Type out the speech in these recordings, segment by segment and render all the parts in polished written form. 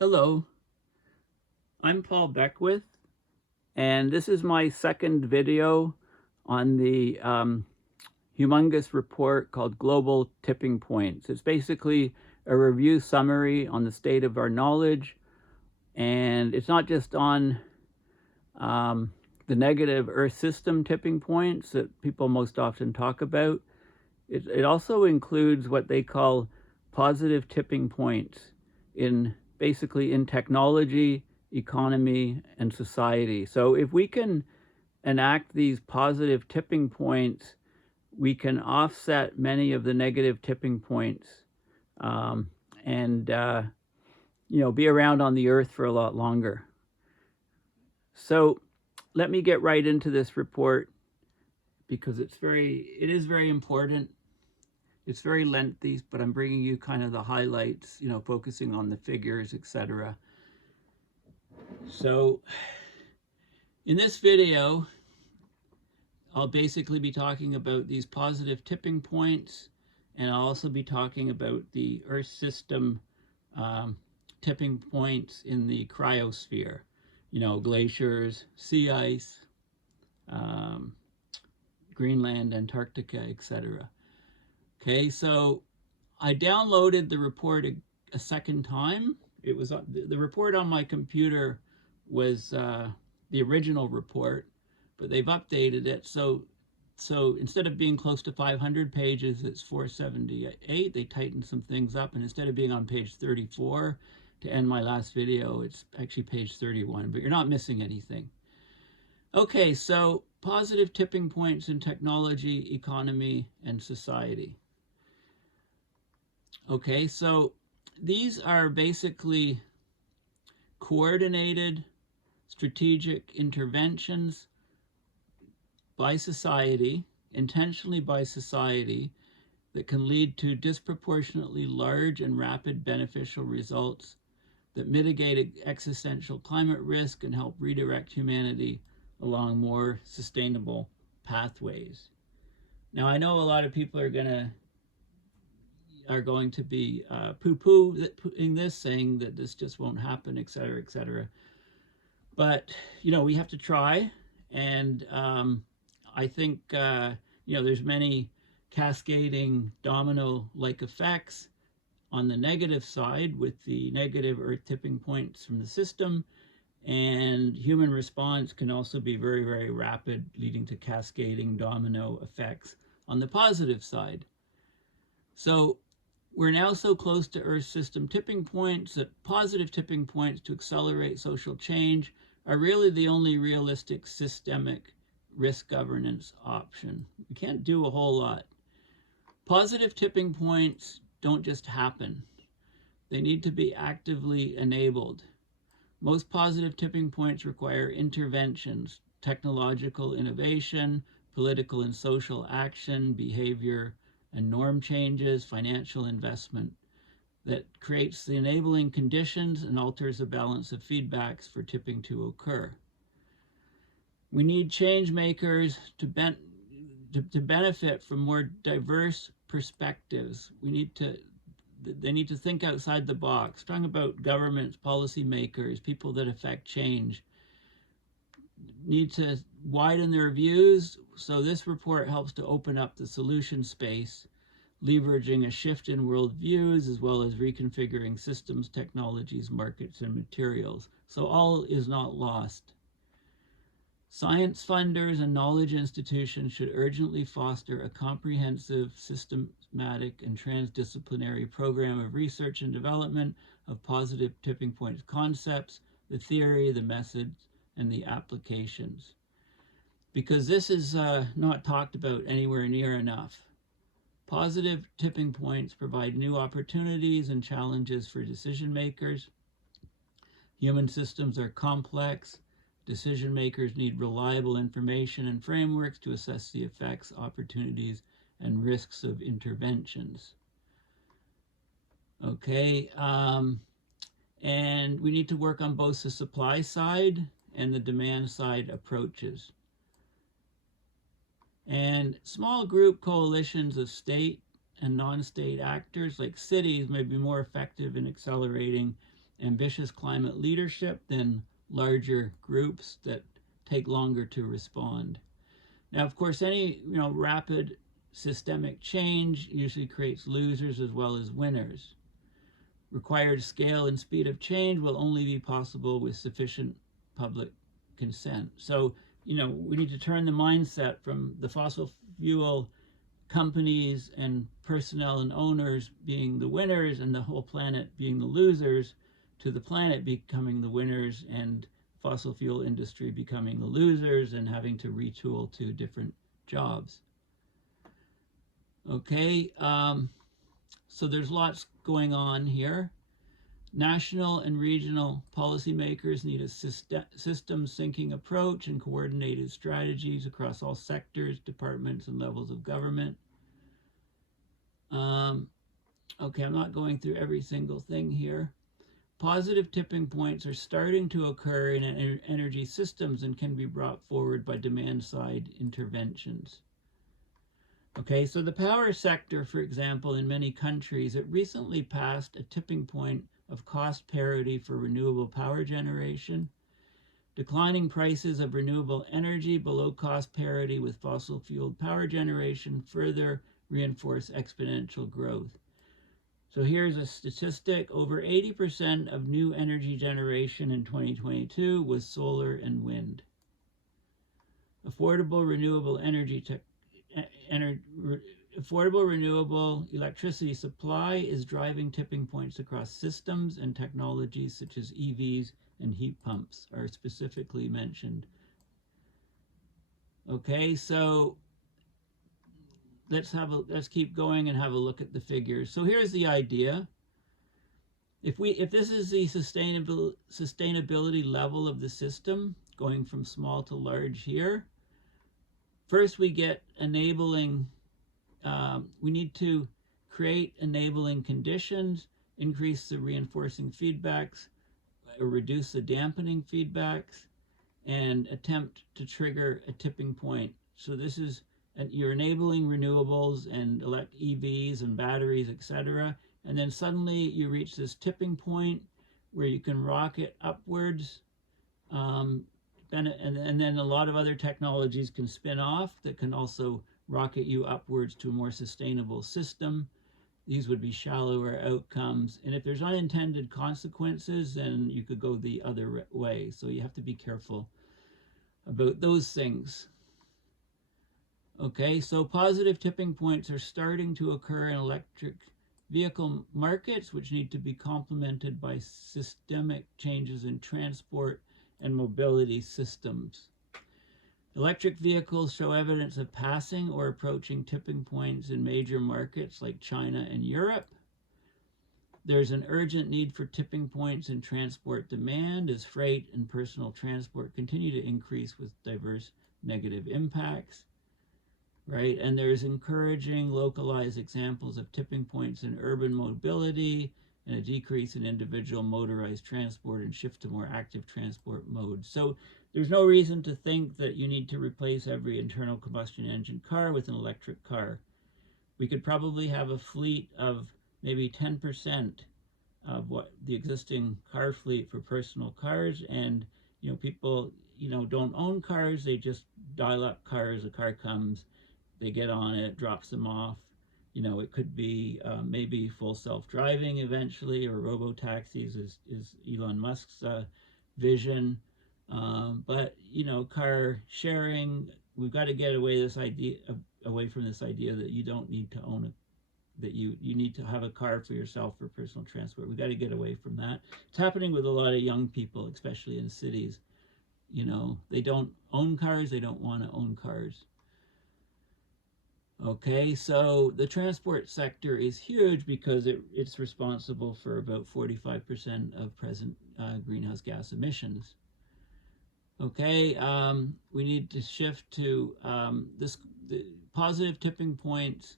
Hello, I'm Paul Beckwith, and this is my second video on the humongous report called Global Tipping Points. It's basically a review summary on the state of our knowledge, and it's not just on the negative Earth system tipping points that people most often talk about. It also includes what they call positive tipping points basically in technology, economy, and society. So if we can enact these positive tipping points, we can offset many of the negative tipping points and be around on the Earth for a lot longer. So let me get right into this report because it is very important. It's very lengthy, but I'm bringing you kind of the highlights, focusing on the figures, etc. So in this video, I'll basically be talking about these positive tipping points, and I'll also be talking about the Earth system tipping points in the cryosphere, glaciers, sea ice, Greenland, Antarctica, etc. Okay, so I downloaded the report a second time. It was the report on my computer was the original report, but they've updated it. So instead of being close to 500 pages, it's 478. They tightened some things up, and instead of being on page 34 to end my last video, it's actually page 31, but you're not missing anything. Okay, so positive tipping points in technology, economy, and society. Okay, so these are basically coordinated strategic interventions by society, intentionally by society, that can lead to disproportionately large and rapid beneficial results that mitigate existential climate risk and help redirect humanity along more sustainable pathways. Now, I know a lot of people are going to be poo-pooing this, saying that this just won't happen, etc., etc. But, we have to try. And I think, there's many cascading domino-like effects on the negative side with the negative Earth tipping points from the system. And human response can also be very, very rapid, leading to cascading domino effects on the positive side. So we're now so close to Earth system tipping points that positive tipping points to accelerate social change are really the only realistic systemic risk governance option. We can't do a whole lot. Positive tipping points don't just happen. They need to be actively enabled. Most positive tipping points require interventions, technological innovation, political and social action, behavior and norm changes, financial investment that creates the enabling conditions and alters the balance of feedbacks for tipping to occur. We need change makers to benefit from more diverse perspectives. They need to think outside the box. Talking about governments, policymakers, people that affect change, need to widen their views. So this report helps to open up the solution space, leveraging a shift in worldviews, as well as reconfiguring systems, technologies, markets, and materials. So all is not lost. Science funders and knowledge institutions should urgently foster a comprehensive, systematic, and transdisciplinary program of research and development of positive tipping point concepts, the theory, the methods, and the applications. Because this is not talked about anywhere near enough. Positive tipping points provide new opportunities and challenges for decision makers. Human systems are complex. Decision makers need reliable information and frameworks to assess the effects, opportunities, and risks of interventions. Okay, and we need to work on both the supply side and the demand side approaches. And small group coalitions of state and non-state actors like cities may be more effective in accelerating ambitious climate leadership than larger groups that take longer to respond. Now, of course, any rapid systemic change usually creates losers as well as winners. Required scale and speed of change will only be possible with sufficient public consent. So, we need to turn the mindset from the fossil fuel companies and personnel and owners being the winners and the whole planet being the losers, to the planet becoming the winners and fossil fuel industry becoming the losers and having to retool to different jobs. Okay, so there's lots going on here. National and regional policymakers need a system-thinking approach and coordinated strategies across all sectors, departments, and levels of government. Okay, I'm not going through every single thing here. Positive tipping points are starting to occur in energy systems and can be brought forward by demand-side interventions. Okay, so the power sector, for example, in many countries, it recently passed a tipping point of cost parity for renewable power generation. Declining prices of renewable energy below cost parity with fossil fueled power generation further reinforce exponential growth. So here's a statistic. Over 80% of new energy generation in 2022 was solar and wind. Affordable renewable electricity supply is driving tipping points across systems, and technologies such as EVs and heat pumps are specifically mentioned. Okay, so let's keep going and have a look at the figures. So here's the idea. If this is the sustainability level of the system, going from small to large here, first we get enabling, we need to create enabling conditions, increase the reinforcing feedbacks, or reduce the dampening feedbacks, and attempt to trigger a tipping point. So this is, you're enabling renewables and EVs and batteries, etc. And then suddenly you reach this tipping point where you can rocket upwards. And then a lot of other technologies can spin off that can also rocket you upwards to a more sustainable system. These would be shallower outcomes. And if there's unintended consequences, then you could go the other way. So you have to be careful about those things. Okay, so positive tipping points are starting to occur in electric vehicle markets, which need to be complemented by systemic changes in transport and mobility systems. Electric vehicles show evidence of passing or approaching tipping points in major markets like China and Europe. There's an urgent need for tipping points in transport demand as freight and personal transport continue to increase with diverse negative impacts. Right, and there's encouraging localized examples of tipping points in urban mobility and a decrease in individual motorized transport and shift to more active transport modes. So there's no reason to think that you need to replace every internal combustion engine car with an electric car. We could probably have a fleet of maybe 10% of what the existing car fleet for personal cars, and people don't own cars, they just dial up cars, a car comes, they get on it, drops them off. It could be maybe full self-driving eventually, or robo-taxis is Elon Musk's vision. But car sharing, we've got to get away from this idea that you don't need to own that you need to have a car for yourself for personal transport. We've got to get away from that. It's happening with a lot of young people, especially in cities. They don't own cars, they don't want to own cars. Okay, so the transport sector is huge because it's responsible for about 45% of present greenhouse gas emissions. Okay, we need to shift to the positive tipping points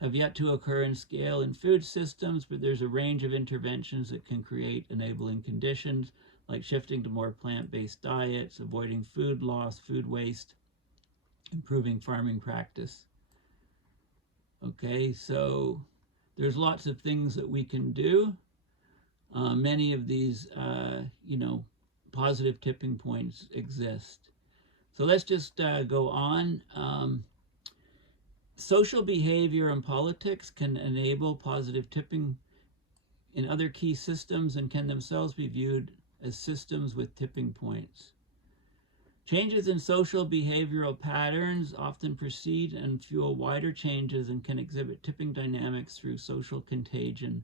have yet to occur in scale in food systems, but there's a range of interventions that can create enabling conditions, like shifting to more plant-based diets, avoiding food loss, food waste, improving farming practice. Okay, so there's lots of things that we can do. many of these, positive tipping points exist. So let's just go on. Social behavior and politics can enable positive tipping in other key systems and can themselves be viewed as systems with tipping points. Changes in social behavioral patterns often precede and fuel wider changes and can exhibit tipping dynamics through social contagion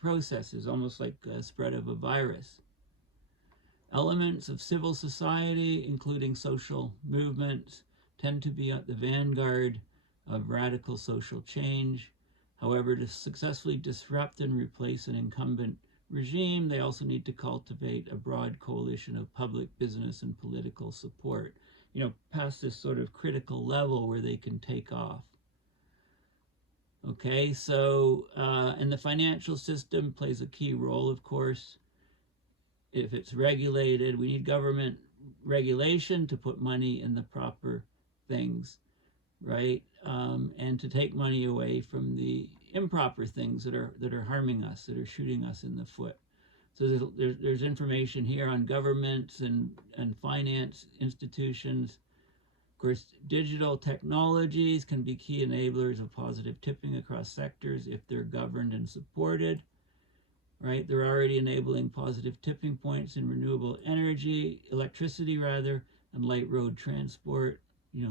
processes, almost like a spread of a virus. Elements of civil society, including social movements, tend to be at the vanguard of radical social change. However, to successfully disrupt and replace an incumbent regime, they also need to cultivate a broad coalition of public, business, and political support, past this sort of critical level where they can take off. Okay, so, and the financial system plays a key role, of course. If it's regulated, we need government regulation to put money in the proper things, right? And to take money away from the improper things that are harming us, that are shooting us in the foot. So there's information here on governments and finance institutions. Of course, digital technologies can be key enablers of positive tipping across sectors if they're governed and supported, right? They're already enabling positive tipping points in renewable energy, electricity rather, and light road transport.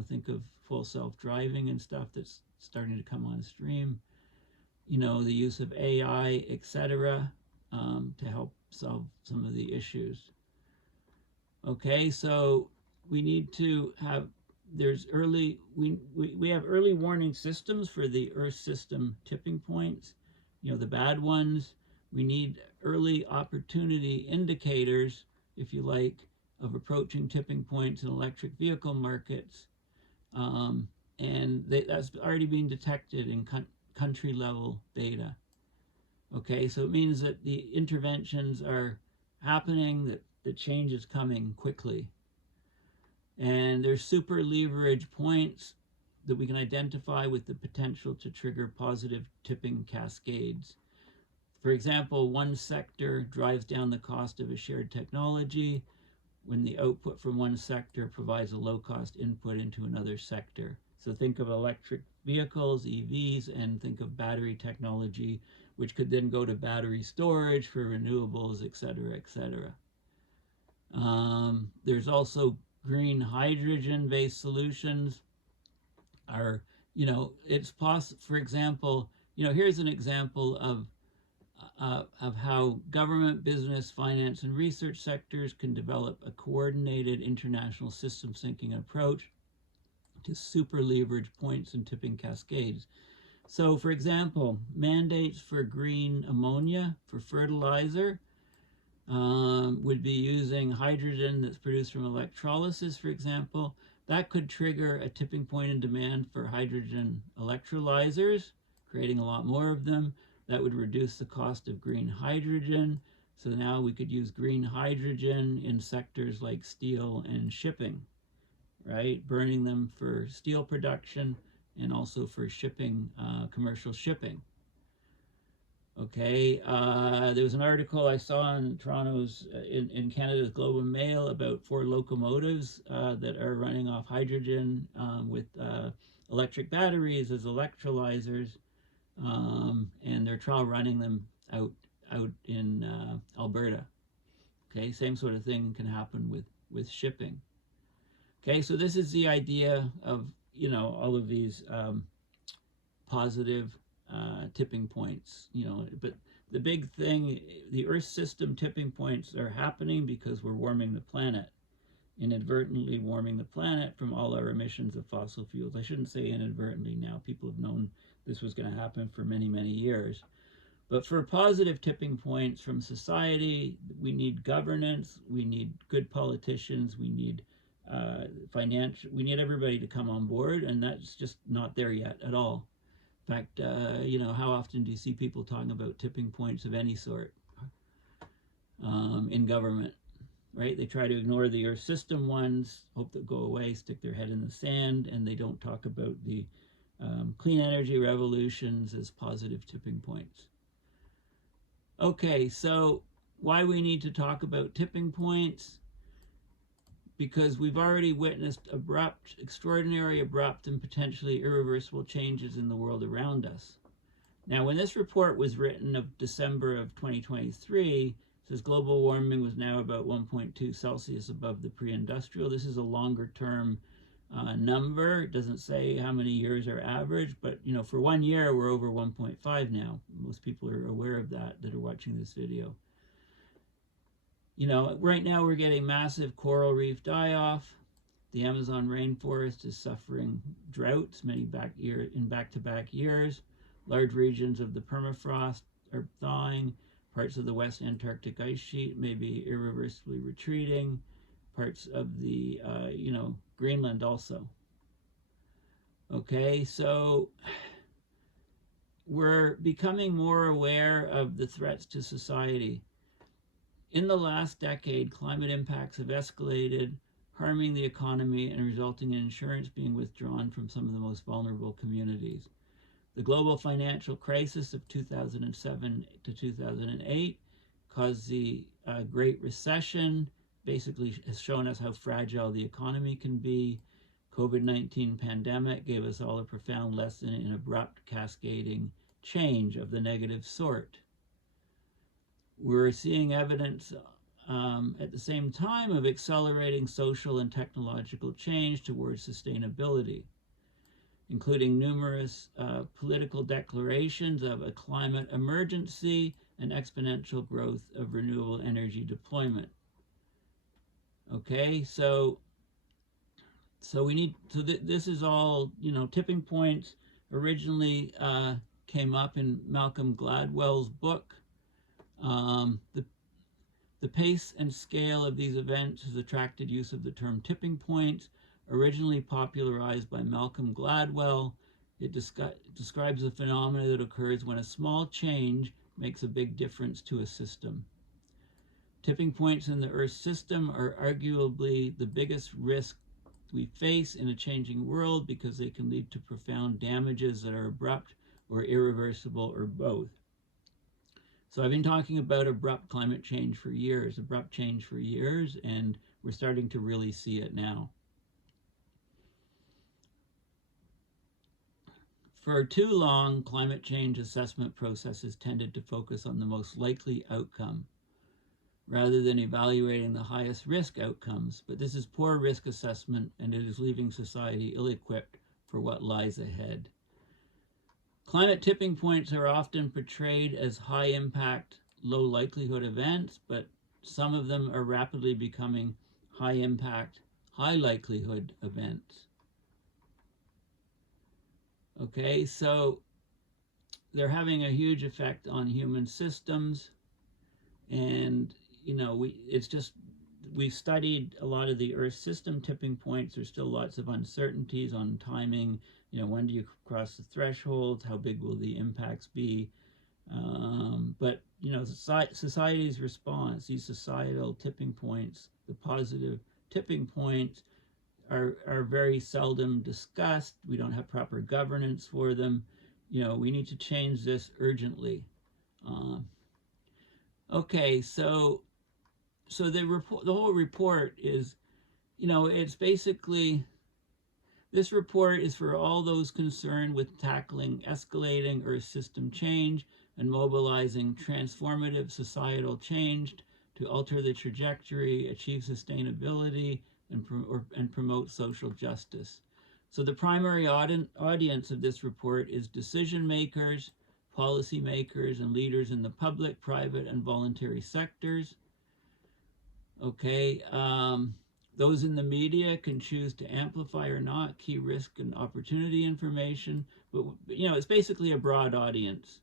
Think of full self-driving and stuff that's starting to come on stream. The use of AI, etc., to help solve some of the issues. Okay, so we need to have, we have early warning systems for the Earth system tipping points, the bad ones. We need early opportunity indicators, if you like, of approaching tipping points in electric vehicle markets. And that's already being detected in country level data. Okay, so it means that the interventions are happening, that the change is coming quickly. And there's super leverage points that we can identify with the potential to trigger positive tipping cascades. For example, one sector drives down the cost of a shared technology when the output from one sector provides a low-cost input into another sector. So think of electric vehicles, EVs, and think of battery technology, which could then go to battery storage for renewables, etc., etc. There's also green hydrogen-based solutions. It's possible. For example, here's an example of how government, business, finance, and research sectors can develop a coordinated international system thinking approach to super leverage points and tipping cascades. So, for example, mandates for green ammonia for fertilizer would be using hydrogen that's produced from electrolysis, for example. That could trigger a tipping point in demand for hydrogen electrolyzers, creating a lot more of them. That would reduce the cost of green hydrogen. So now we could use green hydrogen in sectors like steel and shipping, right? Burning them for steel production and also for shipping, commercial shipping. Okay, there was an article I saw in Toronto's, in Canada's Globe and Mail about 4 locomotives that are running off hydrogen with electric batteries as electrolyzers. And they're trial running them out in Alberta. Okay, same sort of thing can happen with shipping. Okay, so this is the idea of all of these positive tipping points. But the big thing, the Earth system tipping points are happening because we're warming the planet, inadvertently warming the planet from all our emissions of fossil fuels. I shouldn't say inadvertently now. People have known this was going to happen for many, many years. But for positive tipping points from society, we need governance, we need good politicians, we need we need everybody to come on board, and that's just not there yet at all. In fact, how often do you see people talking about tipping points of any sort in government? Right? They try to ignore the Earth system ones, hope they'll go away, stick their head in the sand, and they don't talk about the clean energy revolutions as positive tipping points. Okay, so why we need to talk about tipping points? Because we've already witnessed extraordinary, abrupt, and potentially irreversible changes in the world around us. Now, when this report was written of December of 2023, it says global warming was now about 1.2 Celsius above the pre-industrial. This is a longer term number. It doesn't say how many years are average, but for 1 year, we're over 1.5 now. Most people are aware of that are watching this video. Right now we're getting massive coral reef die-off. The Amazon rainforest is suffering droughts, many back-to-back years. Large regions of the permafrost are thawing. Parts of the West Antarctic ice sheet may be irreversibly retreating. Parts of the, Greenland also. Okay, so we're becoming more aware of the threats to society. In the last decade, climate impacts have escalated, harming the economy and resulting in insurance being withdrawn from some of the most vulnerable communities. The global financial crisis of 2007 to 2008 caused the Great Recession, basically has shown us how fragile the economy can be. COVID-19 pandemic gave us all a profound lesson in abrupt, cascading change of the negative sort. We're seeing evidence at the same time of accelerating social and technological change towards sustainability, including numerous political declarations of a climate emergency and exponential growth of renewable energy deployment. Okay, this is all, tipping points originally came up in Malcolm Gladwell's book. The pace and scale of these events has attracted use of the term tipping points, originally popularized by Malcolm Gladwell. It describes a phenomenon that occurs when a small change makes a big difference to a system. Tipping points in the Earth's system are arguably the biggest risk we face in a changing world because they can lead to profound damages that are abrupt or irreversible or both. So I've been talking about abrupt climate change for years, and we're starting to really see it now. For too long, climate change assessment processes tended to focus on the most likely outcome rather than evaluating the highest risk outcomes, but this is poor risk assessment and it is leaving society ill-equipped for what lies ahead. Climate tipping points are often portrayed as high impact, low likelihood events, but some of them are rapidly becoming high impact, high likelihood events. Okay, so they're having a huge effect on human systems, and we've studied a lot of the Earth system tipping points. There's still lots of uncertainties on timing. When do you cross the threshold? How big will the impacts be? But society's response, these societal tipping points, the positive tipping points, are very seldom discussed. We don't have proper governance for them. We need to change this urgently. Okay, so the whole report is, it's basically, this report is for all those concerned with tackling escalating Earth system change and mobilizing transformative societal change to alter the trajectory, achieve sustainability, and promote social justice. So the primary audience of this report is decision makers, policy makers, and leaders in the public, private, and voluntary sectors. Okay, those in the media can choose to amplify or not key risk and opportunity information, but it's basically a broad audience.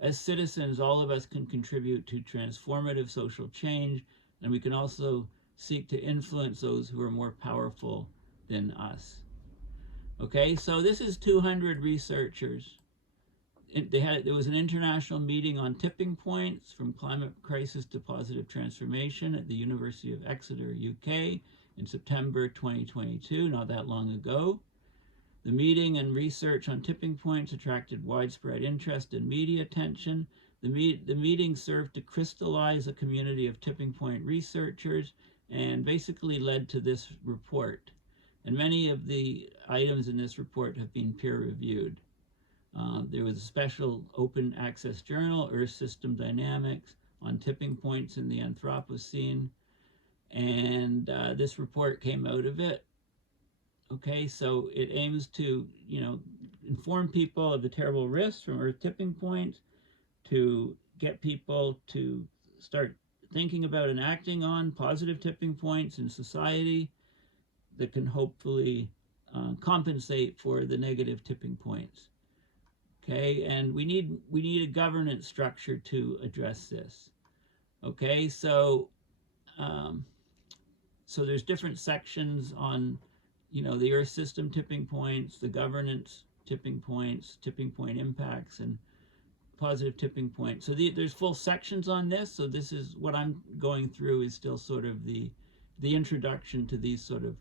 As citizens, all of us can contribute to transformative social change, and we can also seek to influence those who are more powerful than us. Okay, so this is 200 researchers. There was an international meeting on tipping points, from climate crisis to positive transformation, at the University of Exeter, UK, in September 2022, not that long ago. The meeting and research on tipping points attracted widespread interest and media attention. The meeting served to crystallize a community of tipping point researchers and basically led to this report. And many of the items in this report have been peer reviewed. There was a special open access journal, Earth System Dynamics, on tipping points in the Anthropocene, and this report came out of it. Okay, so it aims to, inform people of the terrible risks from Earth tipping points, to get people to start thinking about and acting on positive tipping points in society that can hopefully compensate for the negative tipping points. Okay, and we need a governance structure to address this. Okay, so so there's different sections on, the Earth system tipping points, the governance tipping points, tipping point impacts, and positive tipping points. So there's full sections on this. So this is what I'm going through is still sort of the introduction to these sort of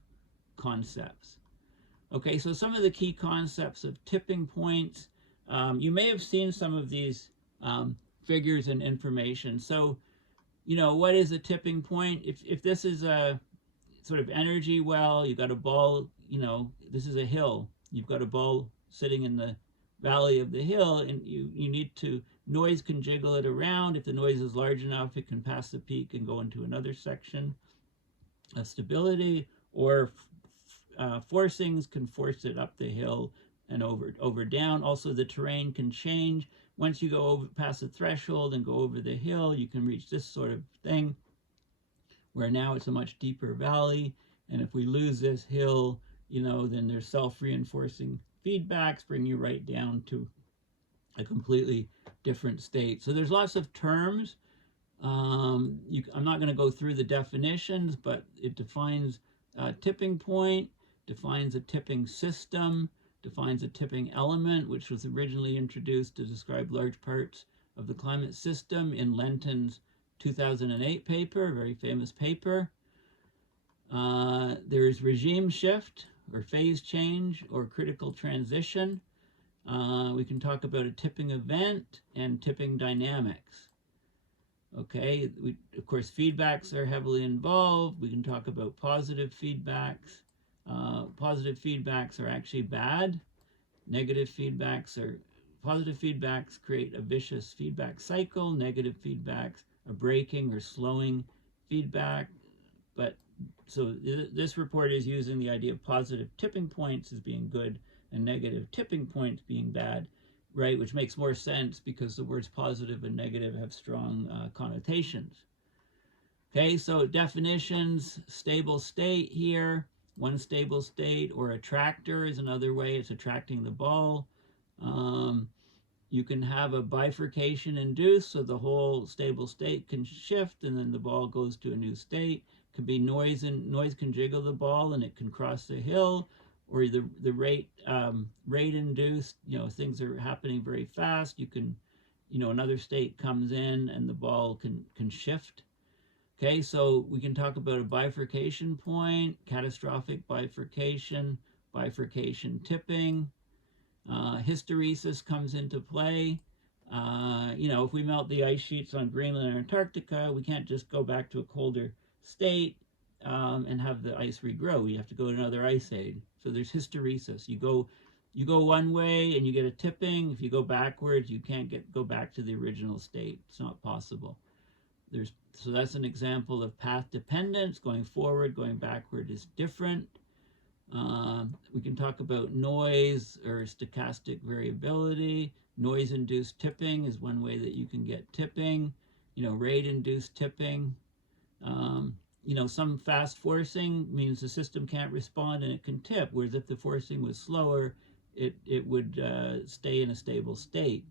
concepts. Okay, so some of the key concepts of tipping points. You may have seen some of these figures and information. So, what is a tipping point? If this is a sort of energy well, you've got a ball, this is a hill. You've got a ball sitting in the valley of the hill, and you need to, noise can jiggle it around. If the noise is large enough, it can pass the peak and go into another section of stability, or forcings can force it up the hill and over down. Also, the terrain can change. Once you go past the threshold and go over the hill, you can reach this sort of thing, where now it's a much deeper valley. And if we lose this hill, then there's self-reinforcing feedbacks, bring you right down to a completely different state. So there's lots of terms. I'm not going to go through the definitions, but it defines a tipping point, defines a tipping system, defines a tipping element, which was originally introduced to describe large parts of the climate system in Lenton's 2008 paper, a very famous paper. There's regime shift, or phase change, or critical transition. We can talk about a tipping event and tipping dynamics. Okay, of course, feedbacks are heavily involved. We can talk about positive feedbacks. Positive feedbacks are actually bad. Positive feedbacks create a vicious feedback cycle. Negative feedbacks are breaking or slowing feedback. But so this report is using the idea of positive tipping points as being good and negative tipping points being bad, right? Which makes more sense because the words positive and negative have strong connotations. Okay, so definitions, stable state here. One stable state, or attractor is another way. It's attracting the ball. You can have a bifurcation induced, so the whole stable state can shift and then the ball goes to a new state. It could be noise, and noise can jiggle the ball and it can cross the hill, or the rate induced, things are happening very fast. You can, another state comes in and the ball can shift. Okay, so we can talk about a bifurcation point, catastrophic bifurcation, bifurcation tipping. Hysteresis comes into play. If we melt the ice sheets on Greenland and Antarctica, we can't just go back to a colder state and have the ice regrow. We have to go to another ice age. So there's hysteresis. You go one way and you get a tipping. If you go backwards, you can't go back to the original state. It's not possible. So that's an example of path dependence. Going forward, going backward is different. We can talk about noise or stochastic variability. Noise-induced tipping is one way that you can get tipping. Rate-induced tipping. Some fast forcing means the system can't respond and it can tip, whereas if the forcing was slower, it would stay in a stable state.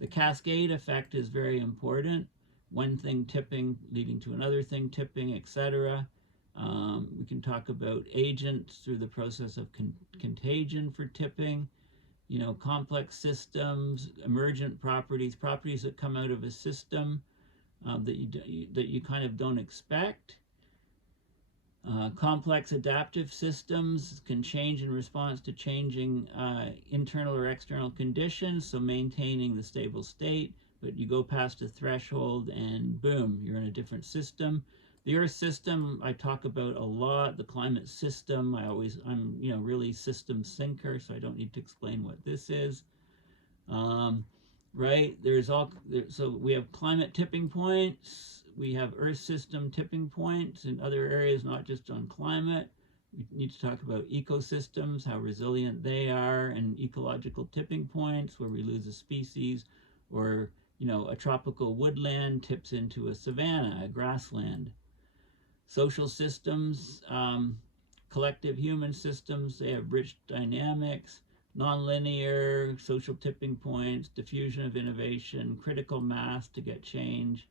The cascade effect is very important. One thing tipping leading to another thing tipping, etc. We can talk about agents through the process of contagion for tipping. Complex systems, emergent properties that come out of a system that you kind of don't expect. Complex adaptive systems can change in response to changing internal or external conditions, so maintaining the stable state, but you go past a threshold and boom, you're in a different system. The Earth system I talk about a lot. The climate system, I'm really system thinker, so I don't need to explain what this is. Right? So we have climate tipping points. We have Earth system tipping points in other areas, not just on climate. We need to talk about ecosystems, how resilient they are, and ecological tipping points where we lose a species, or a tropical woodland tips into a savanna, a grassland. Social systems, collective human systems, they have rich dynamics, nonlinear social tipping points, diffusion of innovation, critical mass to get change,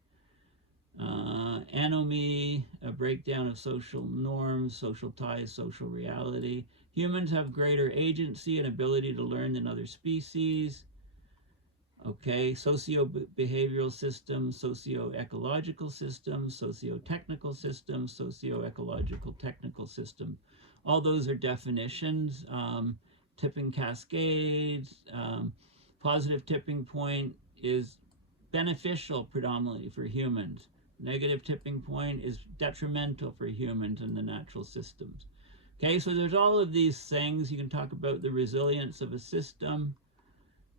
anomie, a breakdown of social norms, social ties, social reality. Humans have greater agency and ability to learn than other species. Okay, socio-behavioral systems, socio-ecological systems, socio-technical systems, socio-ecological technical systems. All those are definitions. Tipping cascades, positive tipping point is beneficial predominantly for humans. Negative tipping point is detrimental for humans and the natural systems. Okay, so there's all of these things. You can talk about the resilience of a system.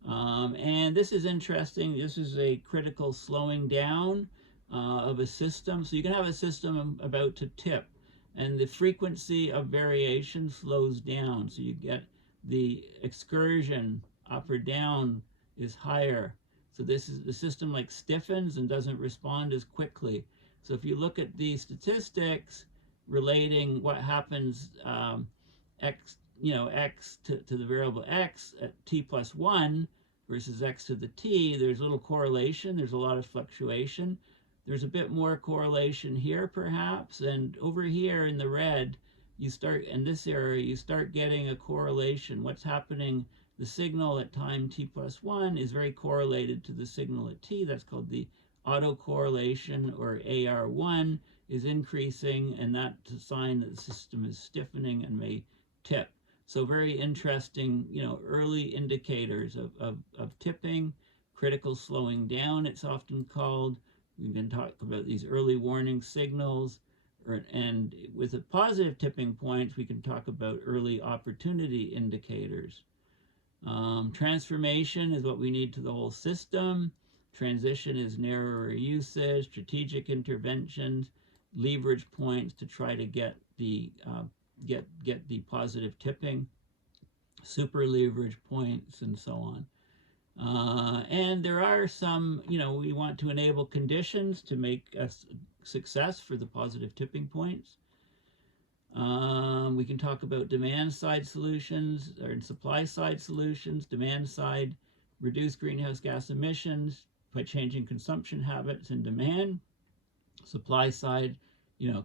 And this is interesting. This is a critical slowing down of a system. So you can have a system about to tip, and the frequency of variation slows down. So you get the excursion up or down is higher. So this is the system like stiffens and doesn't respond as quickly. So if you look at the statistics relating what happens x to the variable x at t plus 1 versus x to the t, there's little correlation, there's a lot of fluctuation. There's a bit more correlation here perhaps, and over here in the red, in this area, you start getting a correlation. What's happening, the signal at time t plus 1 is very correlated to the signal at t. That's called the autocorrelation, or AR1 is increasing, and that's a sign that the system is stiffening and may tip. So very interesting, early indicators of tipping, critical slowing down, it's often called. We can talk about these early warning signals, and with the positive tipping points, we can talk about early opportunity indicators. Transformation is what we need to the whole system. Transition is narrower usage, strategic interventions, leverage points to try to get the positive tipping, super leverage points, and so on. And there are some, we want to enable conditions to make a success for the positive tipping points. We can talk about demand side solutions or supply side solutions. Demand side, reduce greenhouse gas emissions by changing consumption habits and demand. Supply side,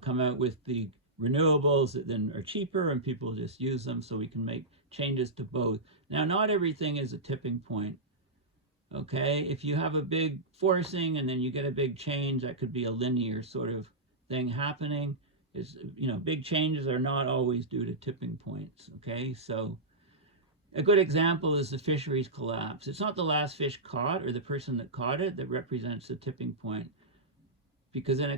come out with the renewables that then are cheaper and people just use them, so we can make changes to both. Now, not everything is a tipping point. Okay, if you have a big forcing and then you get a big change, that could be a linear sort of thing happening. Big changes are not always due to tipping points. Okay, so a good example is the fisheries collapse. It's not the last fish caught or the person that caught it that represents the tipping point, because in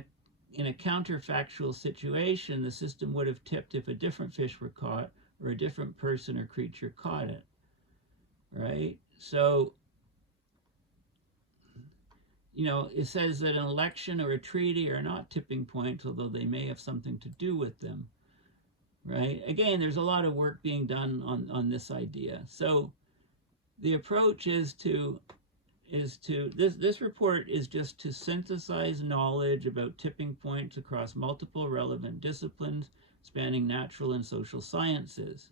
a counterfactual situation, the system would have tipped if a different fish were caught or a different person or creature caught it, right? So, it says that an election or a treaty are not tipping points, although they may have something to do with them, right? Again, there's a lot of work being done on this idea. So the approach is this report is just to synthesize knowledge about tipping points across multiple relevant disciplines spanning natural and social sciences.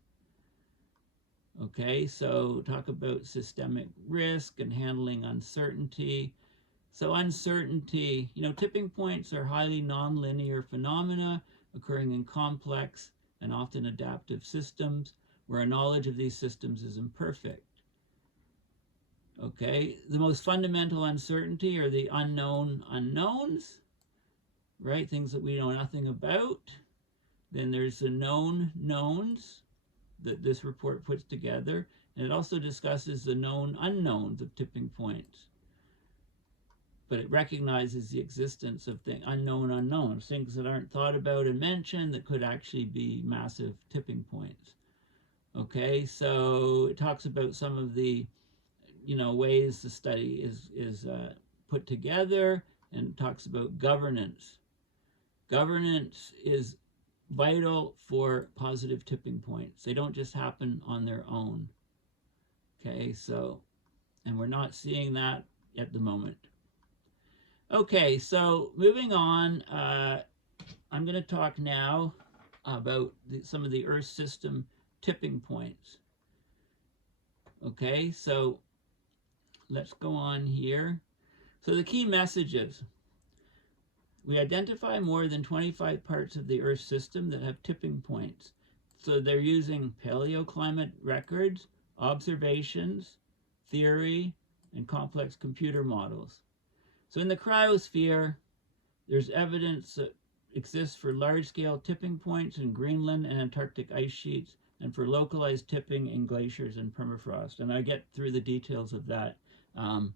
Okay, so talk about systemic risk and handling uncertainty. So uncertainty, tipping points are highly nonlinear phenomena occurring in complex and often adaptive systems where our knowledge of these systems is imperfect. Okay, the most fundamental uncertainty are the unknown unknowns, right? Things that we know nothing about. Then there's the known knowns that this report puts together, and it also discusses the known unknowns of tipping points. but it recognizes the existence of unknown unknowns, things that aren't thought about and mentioned that could actually be massive tipping points. Okay, so it talks about some of the ways the study is put together, and talks about governance. Governance is vital for positive tipping points. They don't just happen on their own. Okay, so, and we're not seeing that at the moment. Okay, so moving on, I'm going to talk now about some of the Earth system tipping points. Okay, so let's go on here. So the key messages. We identify more than 25 parts of the Earth system that have tipping points. So they're using paleoclimate records, observations, theory, and complex computer models. So in the cryosphere, there's evidence that exists for large-scale tipping points in Greenland and Antarctic ice sheets, and for localized tipping in glaciers and permafrost. And I get through the details of that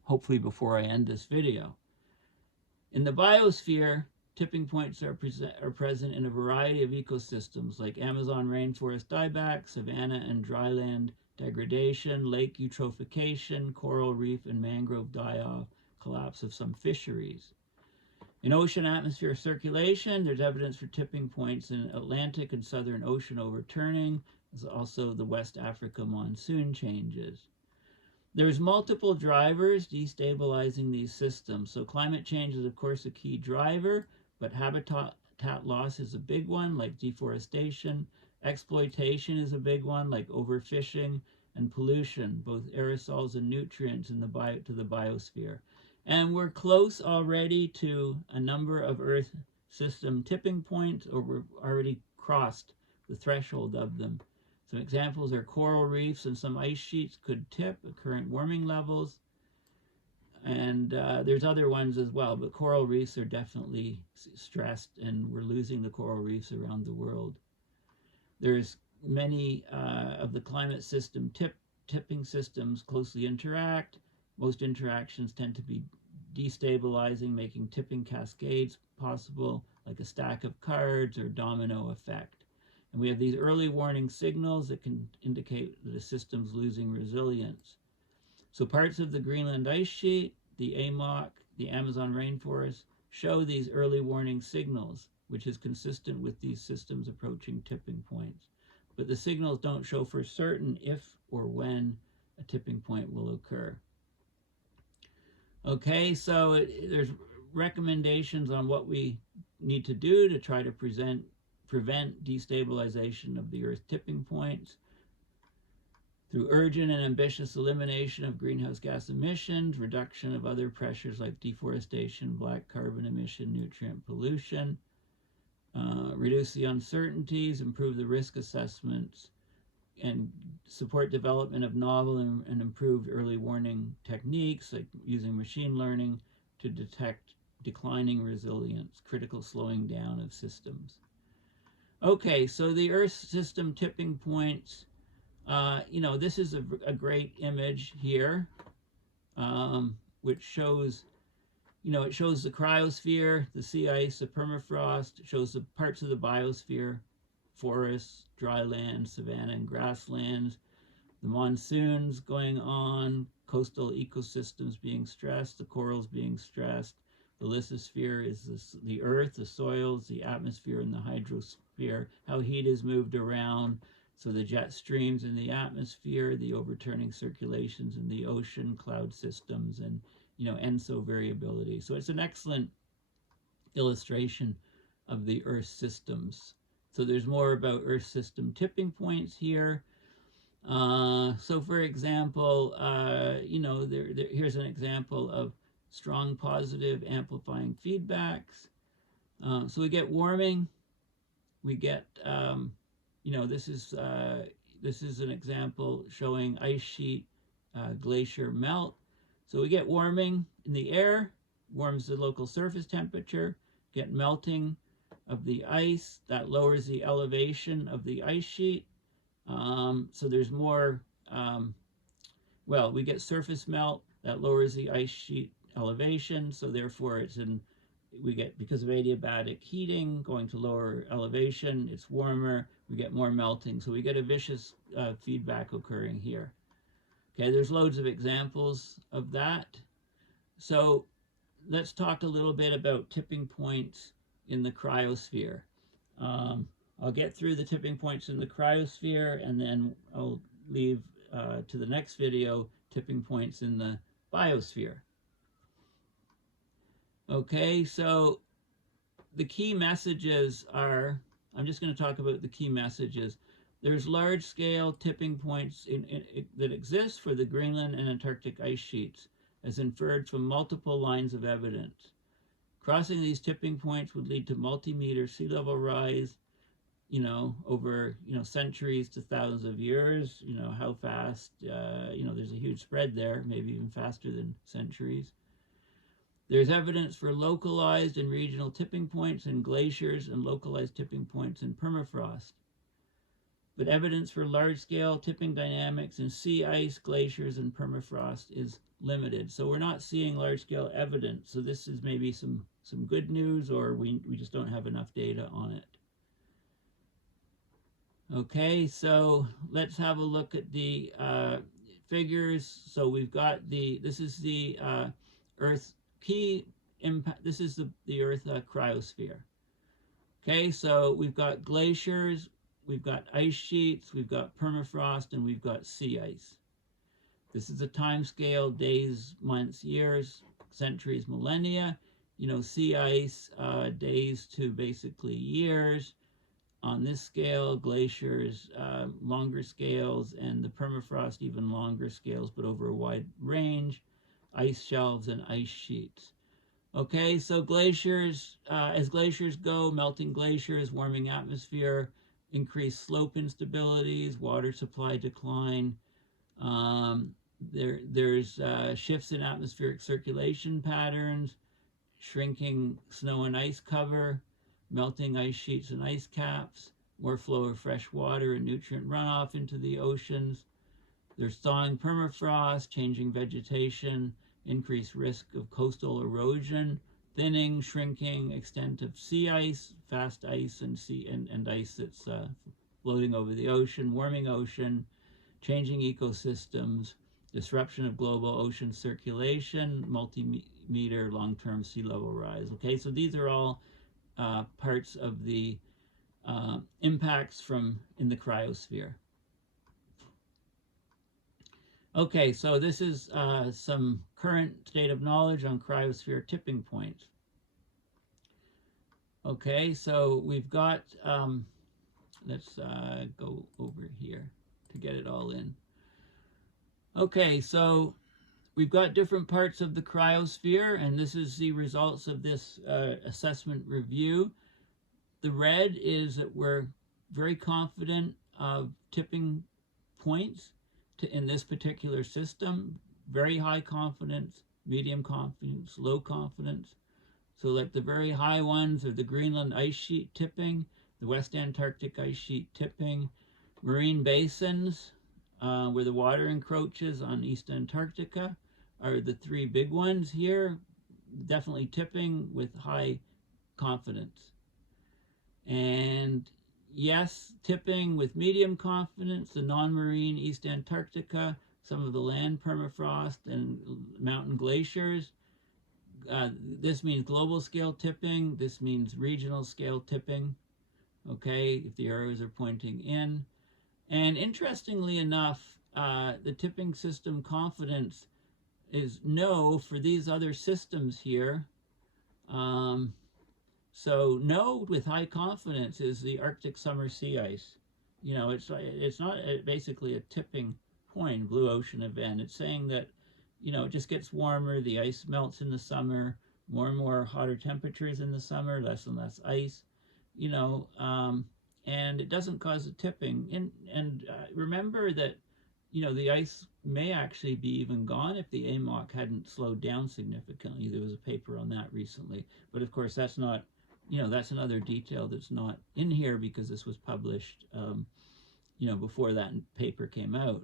hopefully before I end this video. In the biosphere, tipping points are present in a variety of ecosystems like Amazon rainforest dieback, savanna and dryland degradation, lake eutrophication, coral reef and mangrove die-off, collapse of some fisheries. In ocean atmosphere circulation, there's evidence for tipping points in Atlantic and Southern Ocean overturning, as also the West Africa monsoon changes. There's multiple drivers destabilizing these systems. So climate change is, of course, a key driver, but habitat loss is a big one, like deforestation. Exploitation is a big one, like overfishing, and pollution, both aerosols and nutrients to the biosphere. And we're close already to a number of Earth system tipping points, or we've already crossed the threshold of them. Some examples are coral reefs and some ice sheets could tip at current warming levels. And there's other ones as well, but coral reefs are definitely stressed, and we're losing the coral reefs around the world. There's many of the climate system tipping systems closely interact. Most interactions tend to be destabilizing, making tipping cascades possible, like a stack of cards or domino effect. And we have these early warning signals that can indicate that a system's losing resilience. So parts of the Greenland ice sheet, the AMOC, the Amazon rainforest, show these early warning signals, which is consistent with these systems approaching tipping points. But the signals don't show for certain if or when a tipping point will occur. Okay, so there's recommendations on what we need to do to try to prevent destabilization of the Earth tipping points through urgent and ambitious elimination of greenhouse gas emissions, reduction of other pressures like deforestation, black carbon emission, nutrient pollution, reduce the uncertainties, improve the risk assessments, and support development of novel and improved early warning techniques, like using machine learning to detect declining resilience, critical slowing down of systems. Okay, so the Earth system tipping points, this is a great image here, which shows, it shows the cryosphere, the sea ice, the permafrost. It shows the parts of the biosphere, forests, dry land, savanna, and grasslands, the monsoons going on, coastal ecosystems being stressed, the corals being stressed. The lithosphere is the earth, the soils, the atmosphere, and the hydrosphere, how heat is moved around. So the jet streams in the atmosphere, the overturning circulations in the ocean, cloud systems, and ENSO variability. So it's an excellent illustration of the Earth systems. So there's more about Earth system tipping points here. So for example, here's an example of strong positive amplifying feedbacks. So we get warming. We get, this is an example showing ice sheet glacier melt. So we get warming in the air, warms the local surface temperature, get melting of the ice, that lowers the elevation of the ice sheet. So there's more, we get surface melt, that lowers the ice sheet elevation, so therefore we get, because of adiabatic heating, going to lower elevation, it's warmer, we get more melting, so we get a vicious feedback occurring here. Okay, there's loads of examples of that. So let's talk a little bit about tipping points in the cryosphere. I'll get through the tipping points in the cryosphere, and then I'll leave to the next video tipping points in the biosphere. Okay, so the key messages are, I'm just going to talk about the key messages. There's large-scale tipping points that exist for the Greenland and Antarctic ice sheets, as inferred from multiple lines of evidence. Crossing these tipping points would lead to multi-meter sea level rise, over, centuries to thousands of years. How fast, there's a huge spread there, maybe even faster than centuries. There's evidence for localized and regional tipping points in glaciers and localized tipping points in permafrost. But evidence for large-scale tipping dynamics in sea ice, glaciers, and permafrost is limited. So we're not seeing large-scale evidence. So this is maybe some good news, or we just don't have enough data on it. Okay, so let's have a look at the figures. So we've got this is the Earth key impact. This is the Earth cryosphere. Okay, so we've got glaciers, we've got ice sheets, we've got permafrost, and we've got sea ice. This is a time scale: days, months, years, centuries, millennia. Sea ice, days to basically years. On this scale, glaciers, longer scales, and the permafrost, even longer scales, but over a wide range. Ice shelves and ice sheets. Okay, so glaciers, as glaciers go, melting glaciers, warming atmosphere, increased slope instabilities, water supply decline. There's shifts in atmospheric circulation patterns, shrinking snow and ice cover, melting ice sheets and ice caps, more flow of fresh water and nutrient runoff into the oceans. There's thawing permafrost, changing vegetation, increased risk of coastal erosion, thinning, shrinking, extent of sea ice, fast ice, and ice that's floating over the ocean, warming ocean, changing ecosystems, disruption of global ocean circulation, multi-meter long-term sea level rise. Okay, so these are all parts of the impacts in the cryosphere. Okay, so this is some current state of knowledge on cryosphere tipping points. Okay, so we've got, let's go over here to get it all in. Okay, so we've got different parts of the cryosphere, and this is the results of this assessment review. The red is that we're very confident of tipping points in this particular system. Very high confidence, medium confidence, low confidence. So like the very high ones are the Greenland ice sheet tipping, the West Antarctic ice sheet tipping, marine basins where the water encroaches on East Antarctica are the three big ones here, definitely tipping with high confidence. And yes, tipping with medium confidence, the non-marine East Antarctica, some of the land permafrost and mountain glaciers. This means global scale tipping. This means regional scale tipping, okay, if the arrows are pointing in. And interestingly enough, the tipping system confidence is no for these other systems here. So no with high confidence is the Arctic summer sea ice. It's not basically a tipping point, blue ocean event. It's saying that, it just gets warmer, the ice melts in the summer, more and more hotter temperatures in the summer, less and less ice, and it doesn't cause a tipping. And remember that, the ice may actually be even gone if the AMOC hadn't slowed down significantly. There was a paper on that recently. But of course, that's not, that's another detail that's not in here because this was published, before that paper came out.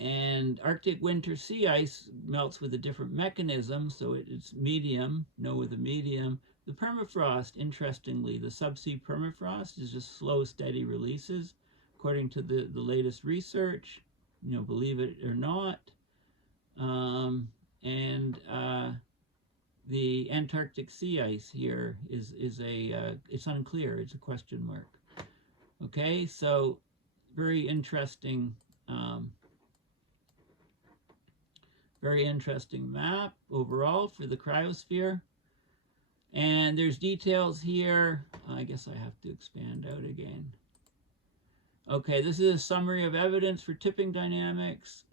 And Arctic winter sea ice melts with a different mechanism, so it's medium, with a medium. The permafrost, interestingly, the subsea permafrost is just slow, steady releases, according to the latest research, believe it or not. And the Antarctic sea ice here is it's unclear. It's a question mark. Okay, so very interesting. Very interesting map overall for the cryosphere. And there's details here. I guess I have to expand out again. Okay, this is a summary of evidence for tipping dynamics,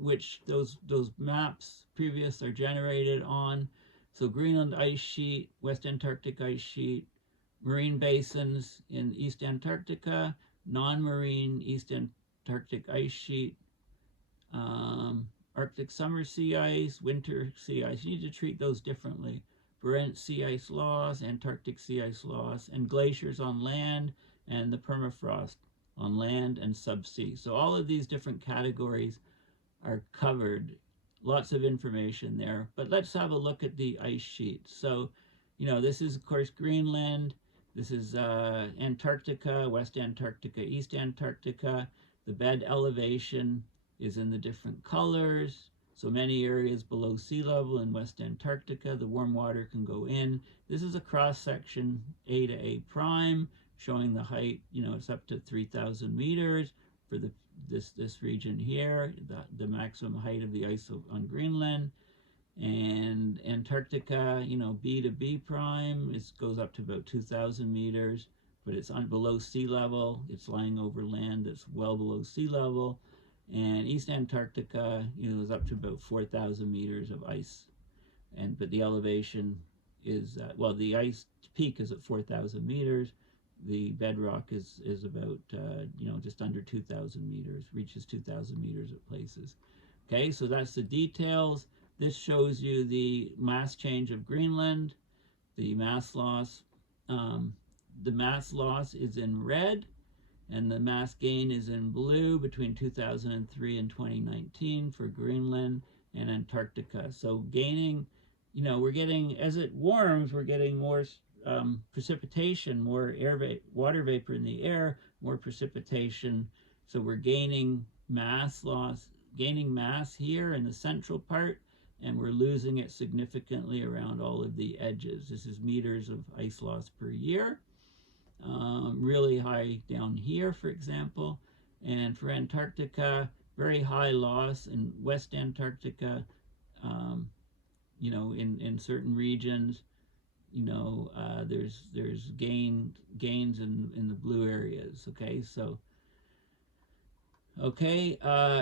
which those maps previous are generated on. So Greenland ice sheet, West Antarctic ice sheet, marine basins in East Antarctica, non-marine East Antarctic ice sheet, Arctic summer sea ice, winter sea ice. You need to treat those differently. Barents sea ice loss, Antarctic sea ice loss, and glaciers on land, and the permafrost on land and subsea. So all of these different categories are covered. Lots of information there. But let's have a look at the ice sheet. So, this is, of course, Greenland. This is Antarctica, West Antarctica, East Antarctica. The bed elevation is in the different colors. So many areas below sea level in West Antarctica, the warm water can go in. This is a cross section A to A prime, showing the height. It's up to 3,000 meters for this region here, the maximum height of the ice on Greenland. And Antarctica, B to B prime, goes up to about 2,000 meters, but it's below sea level. It's lying over land that's well below sea level. And East Antarctica, is up to about 4,000 meters of ice, but the elevation is the ice peak is at 4,000 meters. The bedrock is about just under 2,000 meters, reaches 2,000 meters at places. Okay, so that's the details. This shows you the mass change of Greenland, the mass loss. The mass loss is in red, and the mass gain is in blue between 2003 and 2019 for Greenland and Antarctica. So gaining, we're getting, as it warms, we're getting more precipitation, more water vapor in the air, more precipitation. So we're gaining mass loss, gaining mass here in the central part, and we're losing it significantly around all of the edges. This is meters of ice loss per year. Really high down here, for example. And for Antarctica, very high loss in West Antarctica, in certain regions. There's gains in the blue areas. Okay, so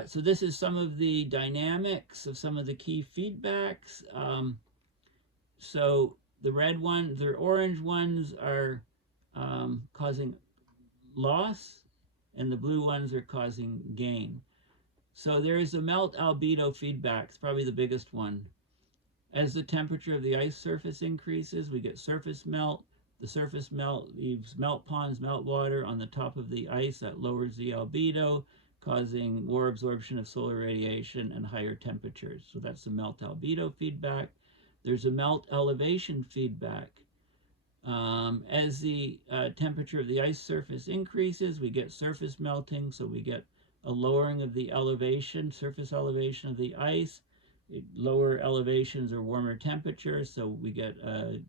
so this is some of the dynamics of some of the key feedbacks. So the orange ones are causing loss, and the blue ones are causing gain. So there is a melt albedo feedback. It's probably the biggest one. As the temperature of the ice surface increases, we get surface melt. The surface melt leaves melt ponds, meltwater on the top of the ice. That lowers the albedo, causing more absorption of solar radiation and higher temperatures. So that's the melt albedo feedback. There's a melt elevation feedback. As the temperature of the ice surface increases, we get surface melting, so we get a lowering of the elevation, surface elevation of the ice. Lower elevations or warmer temperatures, so we get a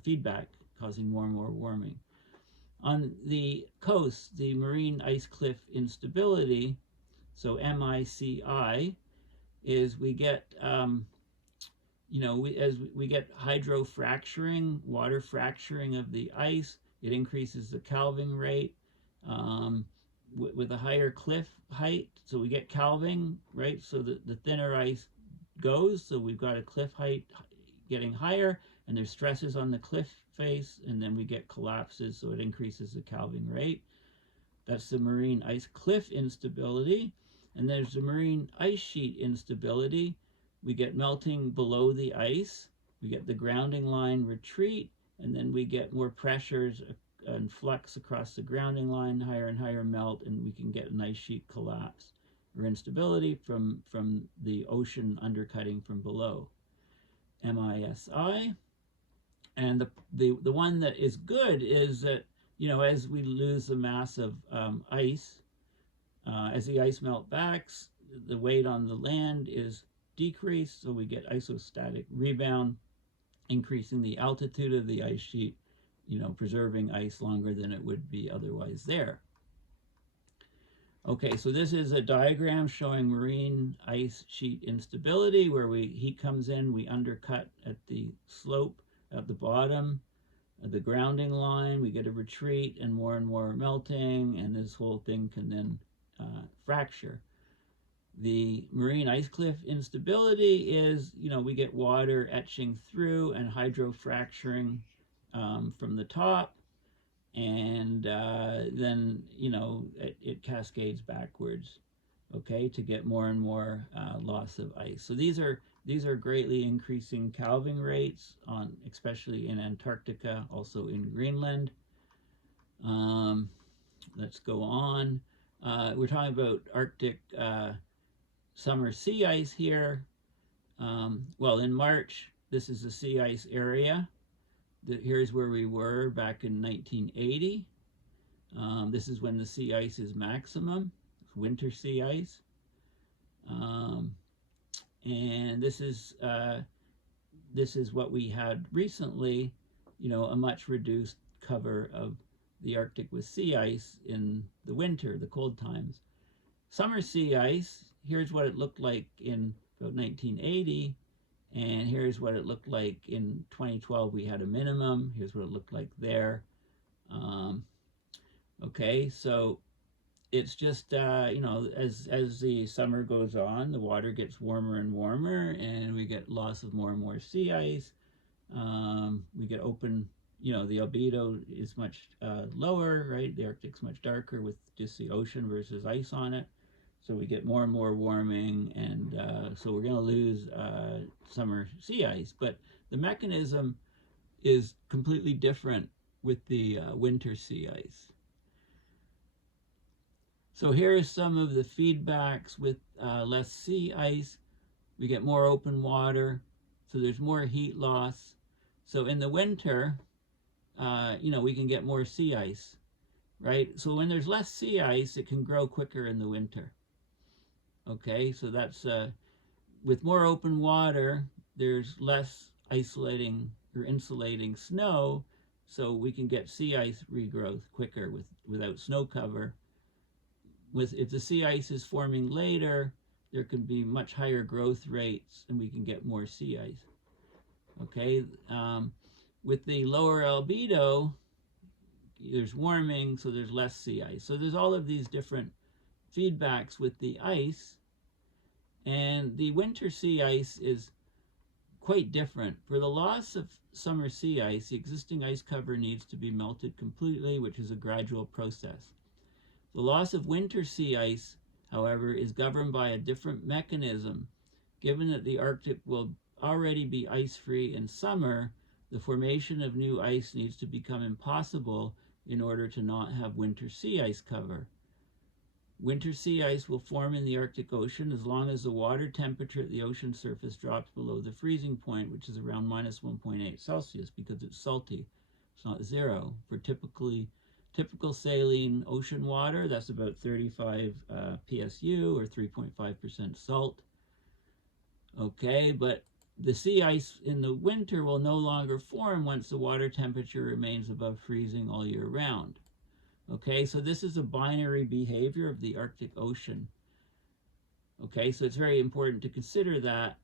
feedback causing more and more warming. On the coast, the marine ice cliff instability, so MICI, is we get as we get hydrofracturing, water fracturing of the ice, it increases the calving rate with a higher cliff height. So we get calving, right? So the thinner ice goes, so we've got a cliff height getting higher, and there's stresses on the cliff face, and then we get collapses, so it increases the calving rate. That's the marine ice cliff instability. And there's the marine ice sheet instability. We get melting below the ice, we get the grounding line retreat, and then we get more pressures and flux across the grounding line, higher and higher melt, and we can get an ice sheet collapse. or instability from the ocean undercutting from below, MISI. And the one that is good is that, as we lose the mass of ice, as the ice melt backs, the weight on the land is decreased, so we get isostatic rebound, increasing the altitude of the ice sheet, preserving ice longer than it would be otherwise there. Okay, so this is a diagram showing marine ice sheet instability, where heat comes in, we undercut at the slope at the bottom of the grounding line, we get a retreat and more melting, and this whole thing can then fracture. The marine ice cliff instability is, we get water etching through and hydrofracturing from the top, and then, it cascades backwards, okay, to get more and more loss of ice. So these are greatly increasing calving rates, especially in Antarctica, also in Greenland. Let's go on. We're talking about Arctic summer sea ice here. Well, in March, this is the sea ice area. Here's where we were back in 1980. This is when the sea ice is maximum, winter sea ice. And this is what we had recently, a much reduced cover of the Arctic with sea ice in the winter, the cold times. Summer sea ice, here's what it looked like in about 1980, and here's what it looked like in 2012. We had a minimum. Here's what it looked like there. Okay, so it's just, as the summer goes on, the water gets warmer and warmer, and we get loss of more and more sea ice. We get open, the albedo is much lower, right? The Arctic's much darker with just the ocean versus ice on it. So we get more and more warming, and so we're going to lose summer sea ice. But the mechanism is completely different with the winter sea ice. So here is some of the feedbacks with less sea ice. We get more open water, so there's more heat loss. So in the winter, we can get more sea ice, right? So when there's less sea ice, it can grow quicker in the winter. Okay, so that's, with more open water, there's less isolating or insulating snow, so we can get sea ice regrowth quicker without snow cover. If the sea ice is forming later, there can be much higher growth rates, and we can get more sea ice. Okay, with the lower albedo, there's warming, so there's less sea ice. So there's all of these different feedbacks with the ice, and the winter sea ice is quite different. For the loss of summer sea ice, the existing ice cover needs to be melted completely, which is a gradual process. The loss of winter sea ice, however, is governed by a different mechanism. Given that the Arctic will already be ice-free in summer, the formation of new ice needs to become impossible in order to not have winter sea ice cover. Winter sea ice will form in the Arctic Ocean as long as the water temperature at the ocean surface drops below the freezing point, which is around minus 1.8 Celsius, because it's salty. It's not zero. For typical saline ocean water, that's about 35 PSU, or 3.5% salt. Okay, but the sea ice in the winter will no longer form once the water temperature remains above freezing all year round. Okay, so this is a binary behavior of the Arctic Ocean. Okay, so it's very important to consider that.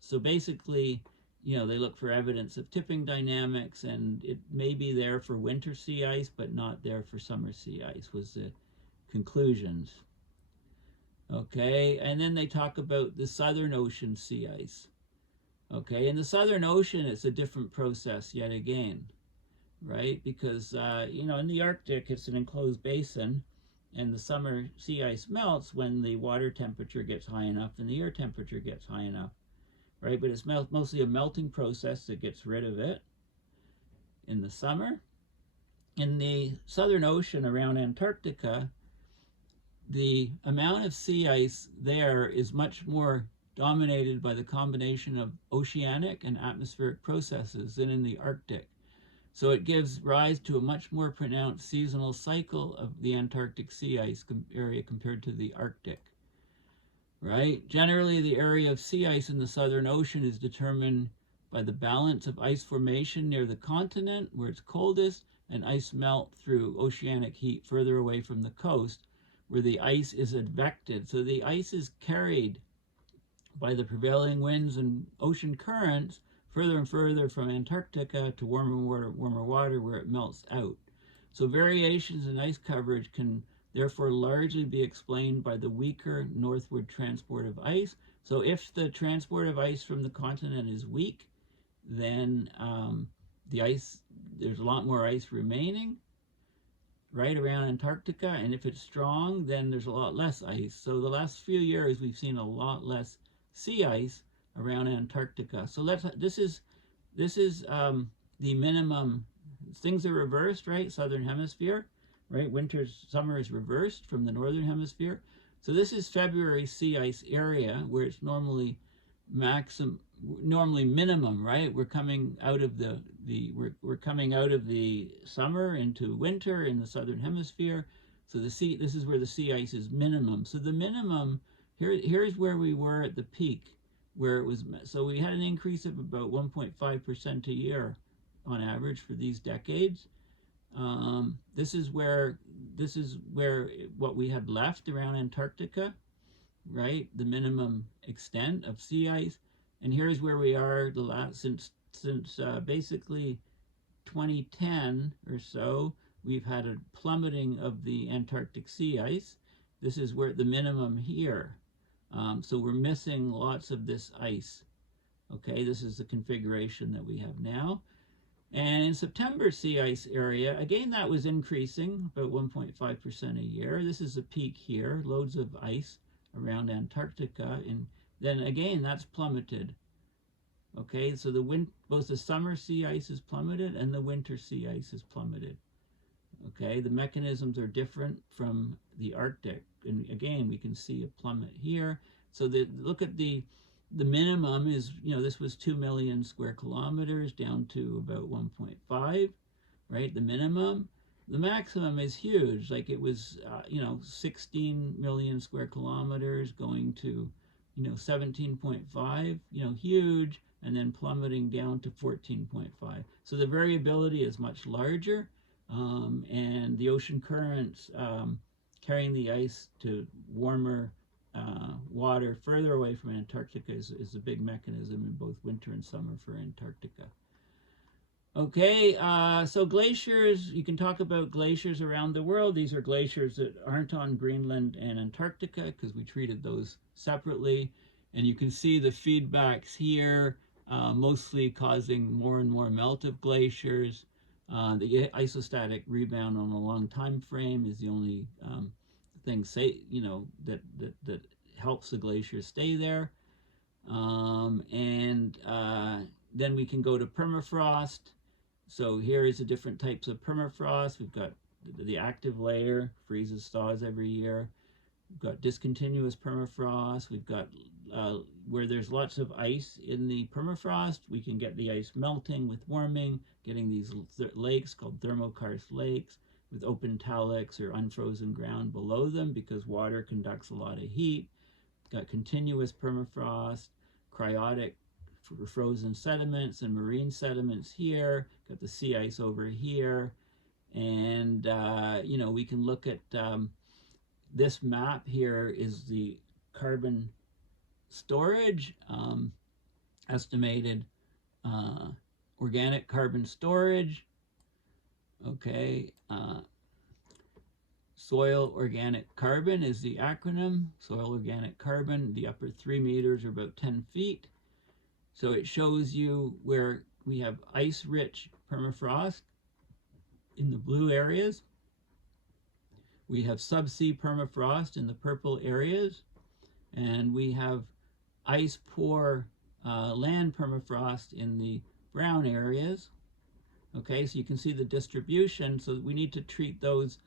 So basically, they look for evidence of tipping dynamics, and it may be there for winter sea ice, but not there for summer sea ice, was the conclusions. Okay, and then they talk about the Southern Ocean sea ice. Okay, in the Southern Ocean, it's a different process yet again, right? Because, in the Arctic, it's an enclosed basin, and the summer sea ice melts when the water temperature gets high enough and the air temperature gets high enough, right? But it's mostly a melting process that gets rid of it in the summer. In the Southern Ocean around Antarctica, the amount of sea ice there is much more dominated by the combination of oceanic and atmospheric processes than in the Arctic. So it gives rise to a much more pronounced seasonal cycle of the Antarctic sea ice area compared to the Arctic, right? Generally, the area of sea ice in the Southern Ocean is determined by the balance of ice formation near the continent, where it's coldest, and ice melt through oceanic heat further away from the coast, where the ice is advected. So the ice is carried by the prevailing winds and ocean currents further and further from Antarctica to warmer water where it melts out. So variations in ice coverage can therefore largely be explained by the weaker northward transport of ice. So if the transport of ice from the continent is weak, then there's a lot more ice remaining right around Antarctica, and if it's strong, then there's a lot less ice. So the last few years we've seen a lot less sea ice around Antarctica. So this is the minimum. Things are reversed, right? Southern hemisphere, right? Summer is reversed from the northern hemisphere. So this is February sea ice area where it's normally minimum, right? We're coming out of we're coming out of the summer into winter in the southern hemisphere. So this is where the sea ice is minimum. So the minimum here's where we were at the peak, where it was. So we had an increase of about 1.5% a year on average for these decades. This is where what we had left around Antarctica, right? The minimum extent of sea ice. And here's where we are since basically 2010 or so. We've had a plummeting of the Antarctic sea ice. This is where the minimum here. So we're missing lots of this ice. Okay, this is the configuration that we have now. And in September sea ice area, again, that was increasing about 1.5% a year. This is a peak here, loads of ice around Antarctica, and then again that's plummeted. Okay, so both the summer sea ice is plummeted and the winter sea ice is plummeted. Okay, the mechanisms are different from the Arctic, and again we can see a plummet here. So look at the minimum is, this was 2 million square kilometers down to about 1.5, right? The minimum. The maximum is huge, like it was 16 million square kilometers going to 17.5, huge, and then plummeting down to 14.5. So the variability is much larger, and the ocean currents carrying the ice to warmer water further away from Antarctica is a big mechanism in both winter and summer for Antarctica. Okay, so glaciers, you can talk about glaciers around the world. These are glaciers that aren't on Greenland and Antarctica because we treated those separately. And you can see the feedbacks here, mostly causing more and more melt of glaciers. The isostatic rebound on a long time frame is the only thing that helps the glaciers stay there. Then we can go to permafrost. So here is the different types of permafrost. We've got the active layer, freezes, thaws every year. We've got discontinuous permafrost. We've got where there's lots of ice in the permafrost, we can get the ice melting with warming, getting these lakes called thermokarst lakes with open talus or unfrozen ground below them because water conducts a lot of heat. Got continuous permafrost, cryotic frozen sediments and marine sediments here. Got the sea ice over here. And, we can look at this map here is the carbon storage, estimated organic carbon storage. Okay, soil organic carbon is the acronym. Soil organic carbon, the upper 3 meters are about 10 feet. So it shows you where we have ice-rich permafrost in the blue areas. We have subsea permafrost in the purple areas. And we have ice-poor land permafrost in the brown areas. Okay, so you can see the distribution. So we need to treat those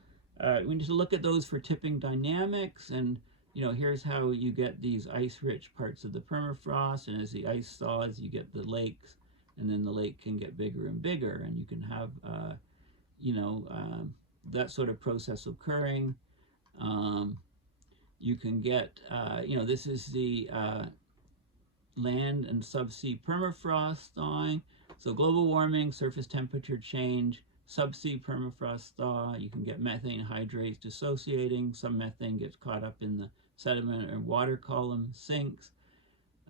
we need to look at those for tipping dynamics, and here's how you get these ice-rich parts of the permafrost, and as the ice thaws, you get the lakes, and then the lake can get bigger and bigger, and you can have, that sort of process occurring. You can get, this is the land and subsea permafrost thawing. So global warming, surface temperature change, subsea permafrost thaw. You can get methane hydrates dissociating. Some methane gets caught up in the sediment or water column, sinks,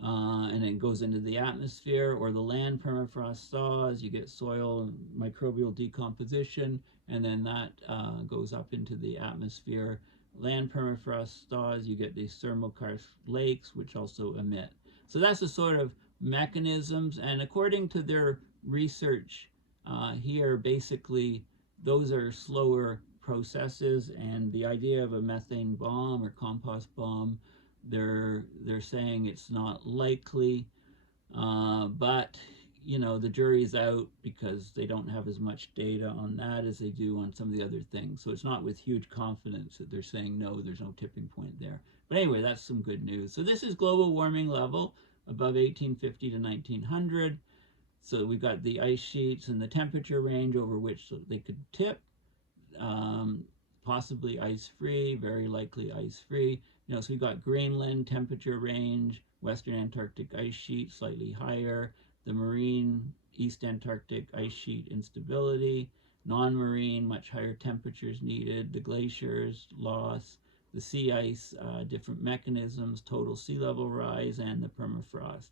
and it goes into the atmosphere. Or the land permafrost thaws. You get soil and microbial decomposition, and then that goes up into the atmosphere. Land permafrost thaws. You get these thermal karst lakes, which also emit. So that's the sort of mechanisms, and according to their research here, basically those are slower processes, and the idea of a methane bomb or compost bomb, they're saying it's not likely, but the jury's out because they don't have as much data on that as they do on some of the other things. So it's not with huge confidence that they're saying no, there's no tipping point there. But anyway, that's some good news. So this is global warming level above 1850 to 1900. So we've got the ice sheets and the temperature range over which they could tip, possibly ice-free, very likely ice-free. So we've got Greenland temperature range, Western Antarctic ice sheet slightly higher, the marine East Antarctic ice sheet instability, non-marine much higher temperatures needed, the glaciers loss, the sea ice, different mechanisms, total sea level rise, and the permafrost.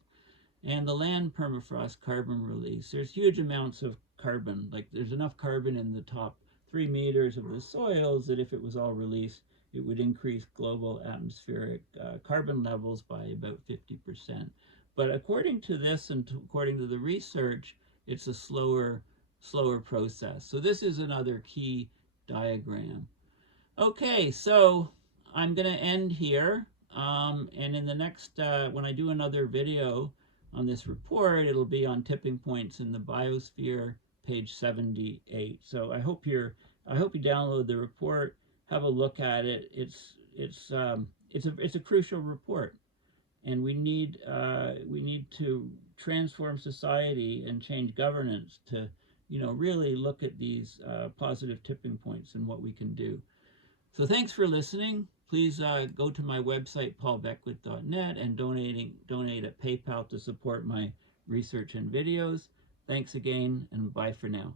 And the land permafrost carbon release. There's huge amounts of carbon. Like there's enough carbon in the top 3 meters of the soils that if it was all released, it would increase global atmospheric carbon levels by about 50%. But according to this and according to the research, it's a slower process. So this is another key diagram. Okay, so I'm going to end here, and in the next, when I do another video on this report, it'll be on tipping points in the biosphere, page 78. So I hope you download the report, have a look at it. It's a crucial report, and we need to transform society and change governance to really look at these positive tipping points and what we can do. So thanks for listening. Please go to my website, paulbeckwith.net, and donate at PayPal to support my research and videos. Thanks again, and bye for now.